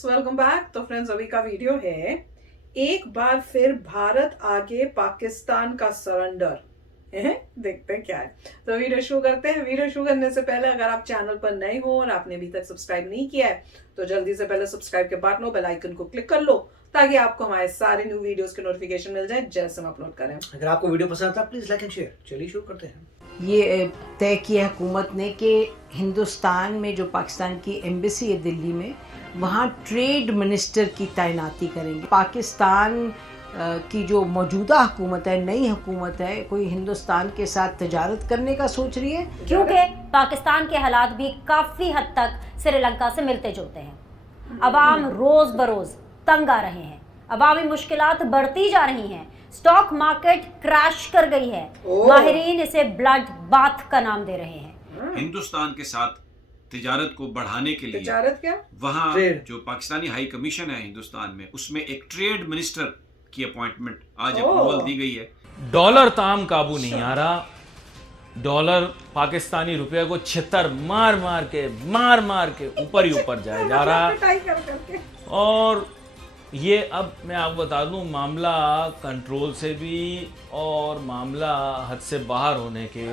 Friends, welcome back. तो friends, अभी का वीडियो है एक बार फिर भारत आगे पाकिस्तान का सरेंडर है। देखते हैं क्या है। तो वीडियो शुरू करते हैं। वीडियो शुरू करने से पहले अगर आप चैनल पर नए हो और आपने अभी तक सब्सक्राइब नहीं किया है तो जल्दी से पहले सब्सक्राइब के बटन लो, बेल आइकन को क्लिक कर लो ताकि आपको हमारे सारे न्यू वीडियोस के नोटिफिकेशन मिल जाए जैसे हम अपलोड करें। अगर आपको वीडियो पसंद आता है प्लीज लाइक एंड शेयर। चलिए शुरू करते हैं। ये तय किया हुकूमत ने कि हिंदुस्तान में जो पाकिस्तान की एम्बेसी है दिल्ली में, वहाँ ट्रेड मिनिस्टर की तैनाती करेंगे। पाकिस्तान की जो मौजूदा हुकूमत है, नई हुकूमत है, कोई हिंदुस्तान के साथ तिजारत करने का सोच रही है, क्योंकि पाकिस्तान के हालात भी काफ़ी हद तक श्रीलंका से मिलते जुलते हैं। अवाम रोज़ बरोज़ तंग आ रहे हैं, अवामी मुश्किलात बढ़ती जा रही हैं, स्टॉक मार्केट क्रैश कर गई है। माहिरीन इसे ब्लड बाथ का नाम दे रहे हैं। हिंदुस्तान के साथ तिजारत को बढ़ाने के लिए तिजारत क्या? वहाँ जो पाकिस्तानी हाई कमीशन है हिंदुस्तान में, उसमें एक ट्रेड मिनिस्टर की अपॉइंटमेंट आज अप्रूवल दी गई है। डॉलर ताम काबू नहीं आ रहा। डॉलर पाकिस्तानी रुपये को छितर मार मार के ऊपर ही ऊपर जाए जा रहा। और ये अब मैं आपको बता दूं, मामला कंट्रोल से भी और मामला हद से बाहर होने के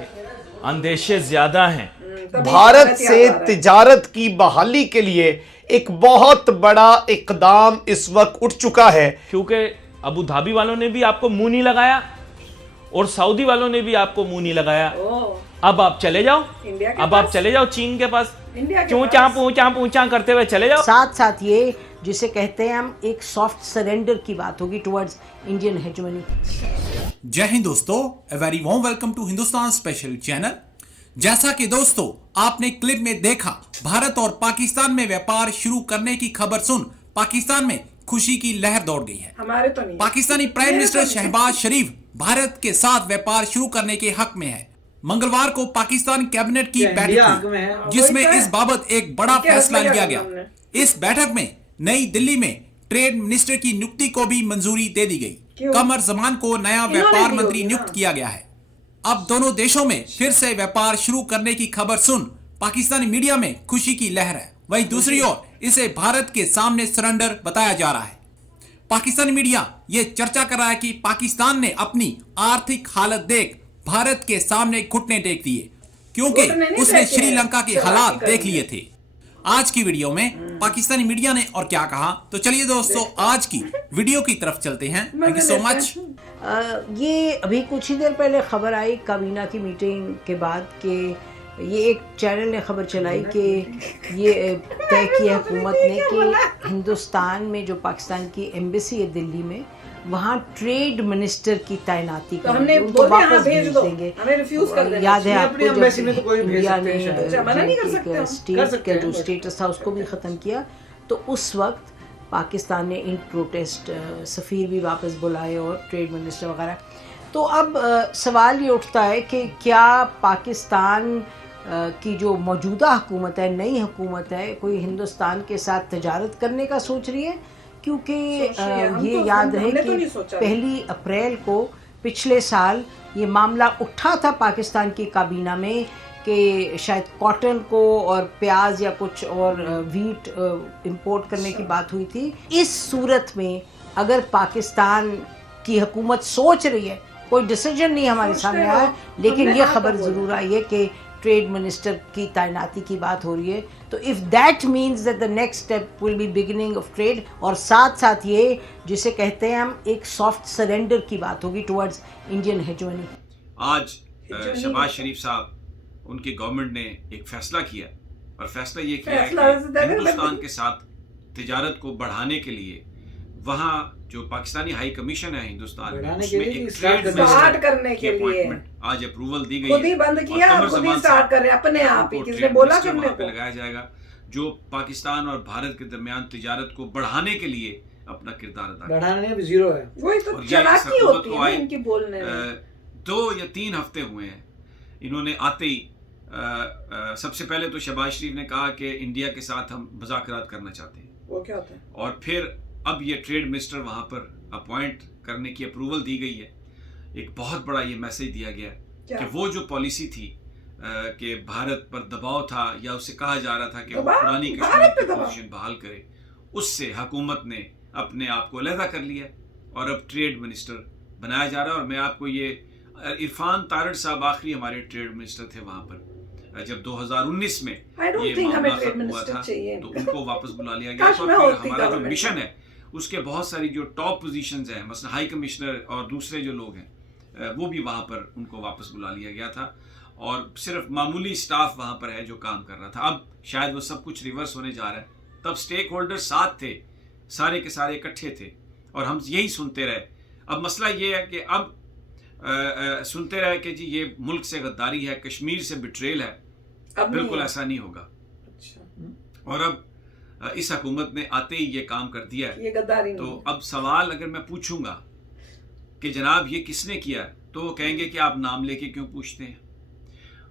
अंदेशे ज्यादा हैं। भारत से तिजारत की बहाली के लिए एक बहुत बड़ा इकदाम इस वक्त उठ चुका है, क्योंकि अबू धाबी वालों ने भी आपको मुंह नहीं लगाया और सऊदी वालों ने भी आपको मुंह नहीं लगाया। अब आप चले जाओ, आप चले जाओ चीन के पास, क्यों पूछा करते हुए चले जाओ। साथ साथ ये जिसे कहते हैं हम एक सॉफ्ट सरेंडर की बात होगी टुवर्ड्स इंडियन हेजेमनी। जय हिंद दोस्तों, a very warm welcome to Hindustan special channel. जैसा कि दोस्तों आपने क्लिप में देखा, भारत और पाकिस्तान में व्यापार शुरू करने की खबर सुन पाकिस्तान में खुशी की लहर दौड़ गई है। हमारे तो नहीं। पाकिस्तानी प्राइम मिनिस्टर शहबाज शरीफ भारत के साथ व्यापार शुरू करने के हक में है। मंगलवार को पाकिस्तान कैबिनेट की बैठक हुई जिसमें इस बाबत एक बड़ा फैसला लिया गया। इस बैठक में नई दिल्ली में ट्रेड मिनिस्टर की नियुक्ति को भी मंजूरी दे दी गई। कमर जमान को नया व्यापार मंत्री नियुक्त किया गया है। अब दोनों देशों में फिर से व्यापार शुरू करने की खबर सुन पाकिस्तानी मीडिया में खुशी की लहर है। वहीं दूसरी ओर इसे भारत के सामने सरेंडर बताया जा रहा है। पाकिस्तानी मीडिया ये चर्चा कर रहा है कि पाकिस्तान ने अपनी आर्थिक हालत देख भारत के सामने घुटने टेक दिए, क्योंकि उसने श्रीलंका के हालात देख लिए थे। आज की वीडियो में पाकिस्तानी मीडिया ने और क्या कहा, तो चलिए दोस्तों आज की वीडियो की तरफ चलते हैं। Thank you so much. ये अभी कुछ ही देर पहले खबर आई काबीना की मीटिंग के बाद कि ये एक चैनल ने खबर चलाई कि ये तय किया हुकूमत ने कि हिंदुस्तान में जो पाकिस्तान की एम्बेसी है दिल्ली में, वहाँ ट्रेड मिनिस्टर की तैनाती तो हमने उनको वापस भेज देंगे। याद है आपको जब इंडिया ने स्टेट का जो स्टेटस था उसको भी ख़त्म किया, तो उस वक्त पाकिस्तान ने इन प्रोटेस्ट सफ़ीर भी वापस बुलाए और ट्रेड मिनिस्टर वगैरह। तो अब सवाल ये उठता है कि क्या पाकिस्तान की जो मौजूदा हुकूमत है, नई हुकूमत है, कोई हिंदुस्तान के साथ तिजारत करने का सोच रही है? क्योंकि ये याद रहे कि 1 अप्रैल को पिछले साल ये मामला उठा था पाकिस्तान की काबीना में कि शायद कॉटन को और प्याज या कुछ और वीट इंपोर्ट करने की बात हुई थी। इस सूरत में अगर पाकिस्तान की हुकूमत सोच रही है, कोई डिसीजन नहीं हमारे सामने आया, लेकिन ये खबर ज़रूर आई है कि ट्रेड मिनिस्टर की तैनाती की बात हो रही है। तो if that means that the next step will be beginning of trade, और साथ साथ ये जिसे कहते हैं हम एक सॉफ्ट सरेंडर की बात होगी टुवर्ड्स इंडियन हेजेमनी। आज शहबाज शरीफ साहब, उनकी गवर्नमेंट ने एक फैसला किया, और फैसला ये किया है कि हिंदुस्तान के साथ तिजारत को बढ़ाने के लिए वहाँ जो पाकिस्तानी हाई कमीशन है हिंदुस्तान में, उसमें एक ट्रेड मिनिस्टर करने के लिए आज अप्रूवल दी गई खुद ही बंद किया, खुद ही स्टार्ट कर रहे हैं अपने आप ही। किसने बोला करने को? लगाया जाएगा जो पाकिस्तान और भारत के दरमियान तिजारत को बढ़ाने के लिए अपना किरदार अदा करेगा। बढ़ाने में जीरो है। वही तो चालाकी होती है इनकी बोलने में। 2 या 3 हफ्ते हुए हैं इन्होंने आते ही सबसे पहले तो शहबाज शरीफ ने कहा कि इंडिया के साथ हम मुज़ाकरात करना चाहते हैं। वो क्या होता है? और फिर अब ये ट्रेड मिनिस्टर वहाँ पर अपॉइंट करने की अप्रूवल दी गई है। एक बहुत बड़ा ये मैसेज दिया गया कि वो जो पॉलिसी थी कि भारत पर दबाव था, या उसे कहा जा रहा था कि वो पुरानी कश्मीर की पोजीशन बहाल करे, उससे हुकूमत ने अपने आप को अलहदा कर लिया और अब ट्रेड मिनिस्टर बनाया जा रहा है। और मैं आपको ये इरफान तारड़ साहब आखिरी हमारे ट्रेड मिनिस्टर थे वहाँ पर जब 2019 में ये मामला खत्म हुआ था, तो उनको वापस बुला लिया गया। तो फिर हमारा जो मिशन है उसके बहुत सारी जो टॉप पोजीशंस हैं, मसलन हाई कमिश्नर और दूसरे जो लोग हैं वो भी वहाँ पर उनको वापस बुला लिया गया था और सिर्फ मामूली स्टाफ वहाँ पर है जो काम कर रहा था। अब शायद वो सब कुछ रिवर्स होने जा रहा है। तब स्टेक होल्डर साथ थे, सारे के सारे इकट्ठे थे और हम यही सुनते रहे। अब मसला ये है कि अब सुनते रहे कि जी ये मुल्क से गद्दारी है, कश्मीर से बिट्रेल है। अब बिल्कुल ऐसा नहीं होगा। अच्छा। और अब इस हुकूमत ने आते ही ये काम कर दिया है, ये गद्दारी तो अब सवाल अगर मैं पूछूंगा कि जनाब ये किसने किया, तो वो कहेंगे कि आप नाम लेके क्यों पूछते हैं।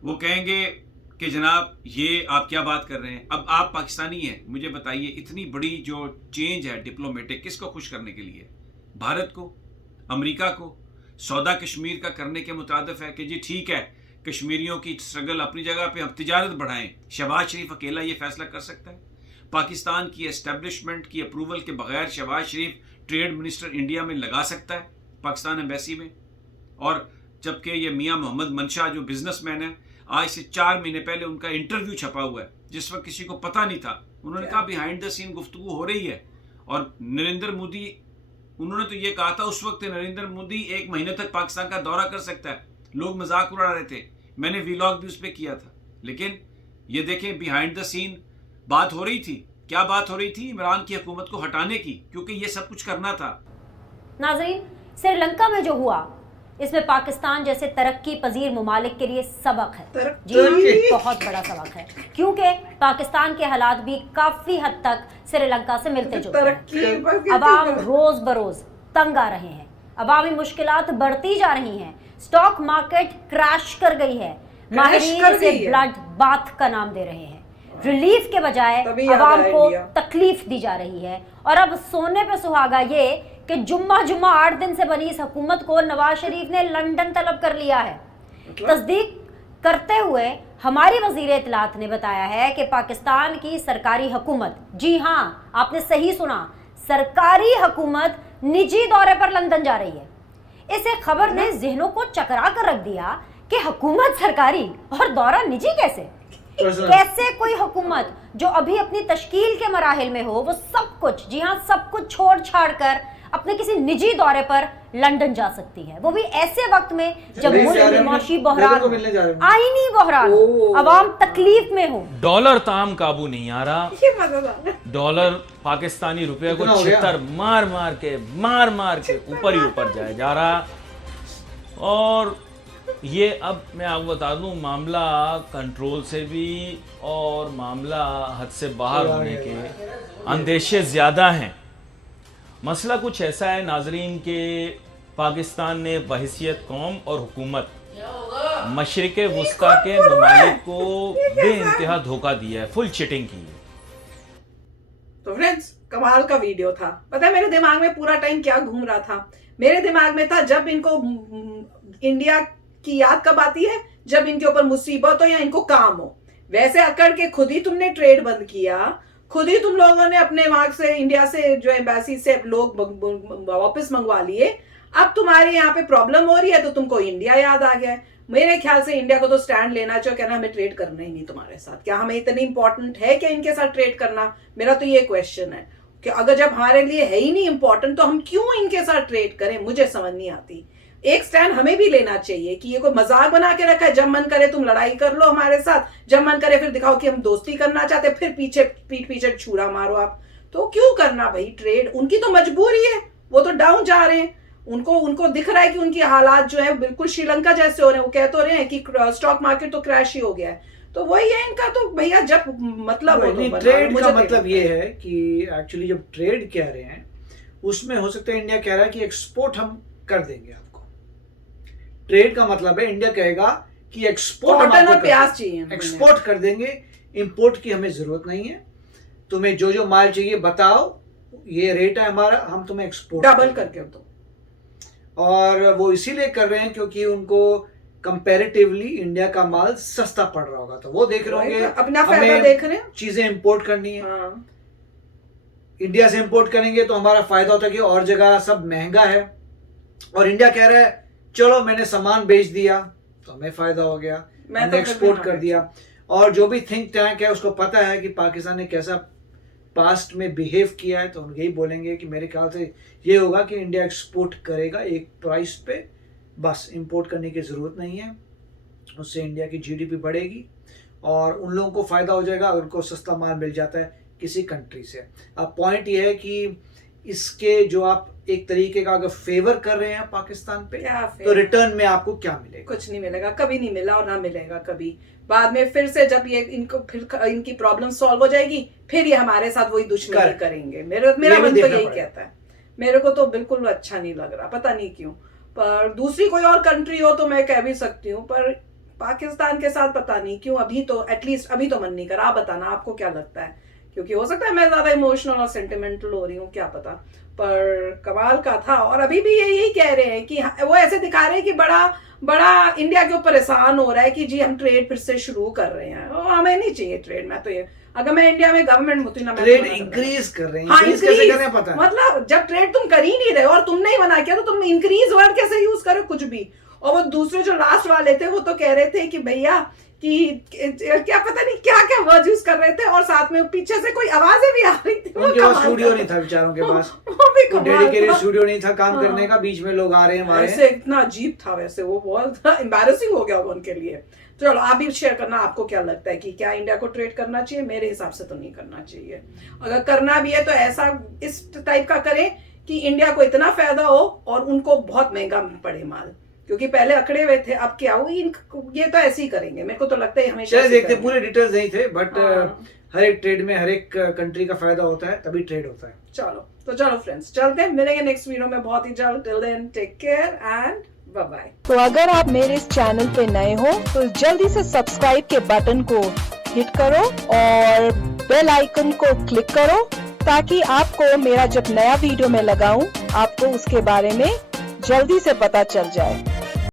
वो कहेंगे कि जनाब ये आप क्या बात कर रहे हैं। अब आप पाकिस्तानी हैं, मुझे बताइए इतनी बड़ी जो चेंज है डिप्लोमेटिक, किसको खुश करने के लिए? भारत को, अमेरिका को? सौदा कश्मीर का करने के मुताबिक है कि जी ठीक है कश्मीरियों की स्ट्रगल अपनी जगह पे हम तिजारत बढ़ाएं। शहबाज शरीफ अकेला ये फैसला कर सकता है? पाकिस्तान की एस्टेब्लिशमेंट की अप्रूवल के बगैर शहबाज शरीफ ट्रेड मिनिस्टर इंडिया में लगा सकता है, पाकिस्तान एम्बेसी में? और जबकि ये मियाँ मोहम्मद मंशा जो बिजनेसमैन है, आज से 4 महीने पहले उनका इंटरव्यू छपा हुआ है जिस वक्त किसी को पता नहीं था। उन्होंने कहा बिहाइंड द सीन गुफ्तगू हो रही है। और नरेंद्र मोदी, उन्होंने तो ये कहा था उस वक्त नरेंद्र मोदी 1 महीने तक पाकिस्तान का दौरा कर सकता है। लोग मजाक उड़ा रहे थे, मैंने व्लॉग भी उस पर किया था। लेकिन ये देखें बिहाइंड द सीन बात हो रही थी। क्या बात हो रही थी? इमरान की हुकूमत को हटाने की, क्योंकि ये सब कुछ करना था। नाज़रीन, श्रीलंका में जो हुआ इसमें पाकिस्तान जैसे तरक्की पजीर ममालिक के लिए सबक है। जी, बहुत बड़ा सबक है, क्योंकि पाकिस्तान के हालात भी काफी हद तक श्रीलंका से मिलते जुलते हैं। अवाम रोज बरोज तंग आ रहे हैं, अवामी मुश्किलात बढ़ती जा रही हैं, स्टॉक मार्केट क्रैश कर गई है, माहिरीन इसे ब्लड बाथ का नाम दे रहे हैं। रिलीफ के बजाय अवाम को तकलीफ दी जा रही है। और अब सोने पे सुहागा ये कि जुम्मा 8 दिन से बनी इस हुकूमत को नवाज शरीफ ने लंदन तलब कर लिया है। तस्दीक करते हुए हमारी वजीर इत्तलात ने बताया है कि पाकिस्तान की सरकारी हुकूमत, जी हाँ आपने सही सुना, सरकारी हुकूमत निजी दौरे पर लंदन जा रही है। इस खबर ने जहनों को चकरा कर रख दिया कि हुकूमत सरकारी और दौरा निजी कैसे? कैसे कोई हुकूमत जो अभी अपनी तश्कील के मराहिल में हो वो सब कुछ, जी हाँ सब कुछ छोड़ छाड़ कर अपने किसी निजी दौरे पर लंदन जा सकती है, वो भी ऐसे वक्त में जब मुल्क में माशी बहरान, आईनी बहरान, अवाम तकलीफ में हो। डॉलर ताम काबू नहीं आ रहा। डॉलर पाकिस्तानी रुपए को छितर मार मार के ऊपर ही ऊपर जाए जा रहा। और ये अब मैं आपको बता दूं, मामला कंट्रोल से भी और मामला हद से बाहर होने के अंदेशे ज़्यादा हैं। मसला कुछ ऐसा है नाजरीन के पाकिस्तान ने बहैसियत कौम और हुकूमत मशरिक वस्ता के ममालिक को बेइंतहा धोखा दिया है, फुल चीटिंग की है। तो फ्रेंड्स, कमाल का वीडियो था। पता है मेरे दिमाग में पूरा टाइम क्या घूम रहा था? मेरे दिमाग में था जब इनको इंडिया की याद कब आती है, जब इनके ऊपर मुसीबत हो या इनको काम हो। वैसे अकड़ के खुद ही तुमने ट्रेड बंद किया, खुद ही तुम लोगों ने अपने वहां से इंडिया से जो एम्बेसी से लोग वापस मंगवा लिए। अब तुम्हारे यहाँ पे प्रॉब्लम हो रही है तो तुमको इंडिया याद आ गया है। मेरे ख्याल से इंडिया को तो स्टैंड लेना चाहिए, कहना हमें ट्रेड करना ही नहीं तुम्हारे साथ। क्या हमें इतनी इंपॉर्टेंट है कि इनके साथ ट्रेड करना? मेरा तो ये क्वेश्चन है कि अगर जब हमारे लिए है ही नहीं इंपॉर्टेंट तो हम क्यों इनके साथ ट्रेड करें? मुझे समझ नहीं आती। एक स्टैंड हमें भी लेना चाहिए कि ये कोई मजाक बना के रखा है, जब मन करे तुम लड़ाई कर लो हमारे साथ, जब मन करे फिर दिखाओ कि हम दोस्ती करना चाहते, फिर पीठ पीछे छुरा मारो आप। तो क्यों करना भाई ट्रेड? उनकी तो मजबूरी है, वो तो डाउन जा रहे हैं, उनको दिख रहा है कि उनकी हालात जो है बिल्कुल श्रीलंका जैसे हो रहे हैं। वो कह तो रहे हैं कि स्टॉक मार्केट तो क्रैश ही हो गया है। तो वही है इनका तो भैया, जब मतलब हो तो ट्रेड का मतलब ये है कि एक्चुअली जब ट्रेड कह रहे हैं उसमें हो सकता है इंडिया कह रहा है कि एक्सपोर्ट हम कर देंगे आपको। ट्रेड का मतलब है इंडिया कहेगा कि एक्सपोर्ट चाहिए, एक्सपोर्ट कर देंगे, इंपोर्ट की हमें जरूरत नहीं है। तुम्हें जो जो माल चाहिए बताओ, ये रेट है हमारा, हम तुम्हें एक्सपोर्ट डबल करके दो। और वो इसीलिए कर रहे हैं क्योंकि उनको कंपैरेटिवली इंडिया का माल सस्ता पड़ रहा होगा, तो वो देख रहे होंगे अपना फायदा देख रहे हैं, चीजें इंपोर्ट करनी है। इंडिया से इंपोर्ट करेंगे तो हमारा फायदा होता है कि और जगह सब महंगा है, और इंडिया कह रहा है चलो मैंने सामान बेच दिया तो हमें फायदा हो गया, मैंने एक्सपोर्ट कर दिया। और जो भी थिंक टैंक है उसको पता है कि पाकिस्तान ने कैसा पास्ट में बिहेव किया है, तो हम यही बोलेंगे कि मेरे ख्याल से ये होगा कि इंडिया एक्सपोर्ट करेगा एक प्राइस पे, बस इंपोर्ट करने की ज़रूरत नहीं है। उससे इंडिया की जीडीपी बढ़ेगी और उन लोगों को फ़ायदा हो जाएगा अगर उनको सस्ता माल मिल जाता है किसी कंट्री से। अब पॉइंट ये है कि इसके जो आप एक तरीके का अगर फेवर कर रहे हैं पाकिस्तान पे, तो रिटर्न में आपको क्या मिलेगा? कुछ नहीं मिलेगा, कभी नहीं मिला और ना मिलेगा कभी। बाद में फिर से जब ये इनको फिर इनकी प्रॉब्लम सॉल्व हो जाएगी, फिर ये हमारे साथ वही दुश्मनी करेंगे। मेरा मन तो यही कहता है। मेरे को तो बिल्कुल अच्छा नहीं लग रहा, पता नहीं क्यों। पर दूसरी कोई और कंट्री हो तो मैं कह भी सकती हूँ, पर पाकिस्तान के साथ पता नहीं क्यों अभी तो एटलीस्ट अभी तो मन नहीं कर। आप बताना आपको क्या लगता है, क्योंकि हो सकता है मैं ज्यादा इमोशनल और सेंटिमेंटल हो रही हूँ, क्या पता। पर कमाल का था। और अभी भी यही कह रहे हैं कि वो ऐसे दिखा रहे हैं कि बड़ा इंडिया के ऊपर एहसान हो रहा है कि जी हम ट्रेड फिर से शुरू कर रहे हैं। हमें नहीं चाहिए ट्रेड। मैं तो ये, अगर मैं इंडिया में गवर्नमेंट होती ना, ट्रेड इंक्रीज कर रहे हैं। हाँ, इंक्रीज कैसे कर रहे हैं पता है? मतलब जब ट्रेड तुम कर ही नहीं रहे और तुमने ही मना किया तो तुम इंक्रीज वर्ड कैसे यूज करो कुछ भी। और वो दूसरे जो लास्ट वाले थे वो तो कह रहे थे कि भैया कि क्या पता नहीं क्या क्या वर्ड यूज कर रहे थे, और साथ में पीछे से कोई आवाजें भी आ रही थी। उनके पास स्टूडियो नहीं था बेचारों के पास, डेडिकेटेड स्टूडियो नहीं था काम करने का, बीच में लोग आ रहे हैं हमारे। ऐसे इतना अजीब था, वैसे वो बहुत एम्बैरेसिंग हो गया होगा उनके लिए। चलो आप भी शेयर करना, आपको क्या लगता है कि क्या इंडिया को ट्रेड करना चाहिए? मेरे हिसाब से तो नहीं करना चाहिए। अगर करना भी है तो ऐसा इस टाइप का करें कि इंडिया को इतना फायदा हो और उनको बहुत महंगा पड़े माल, क्योंकि पहले अकड़े हुए थे, अब क्या हुई ये तो ऐसे ही करेंगे। मेरे को तो लगता है हमेशा देखते पूरे डिटेल्स नहीं थे, बट हर एक ट्रेड में हर एक कंट्री का फायदा होता है, तभी ट्रेड होता है। चलो फ्रेंड्स, चलते हैं, मिलेंगे नेक्स्ट वीडियो में बहुत ही जल्द। Till then take care and bye bye. तो अगर आप मेरे इस चैनल पे नए हो तो जल्दी से सब्सक्राइब के बटन को हिट करो और बेल आइकन को क्लिक करो, ताकि आपको मेरा जब नया वीडियो मैं लगाऊं आपको उसके बारे में जल्दी से पता चल जाए।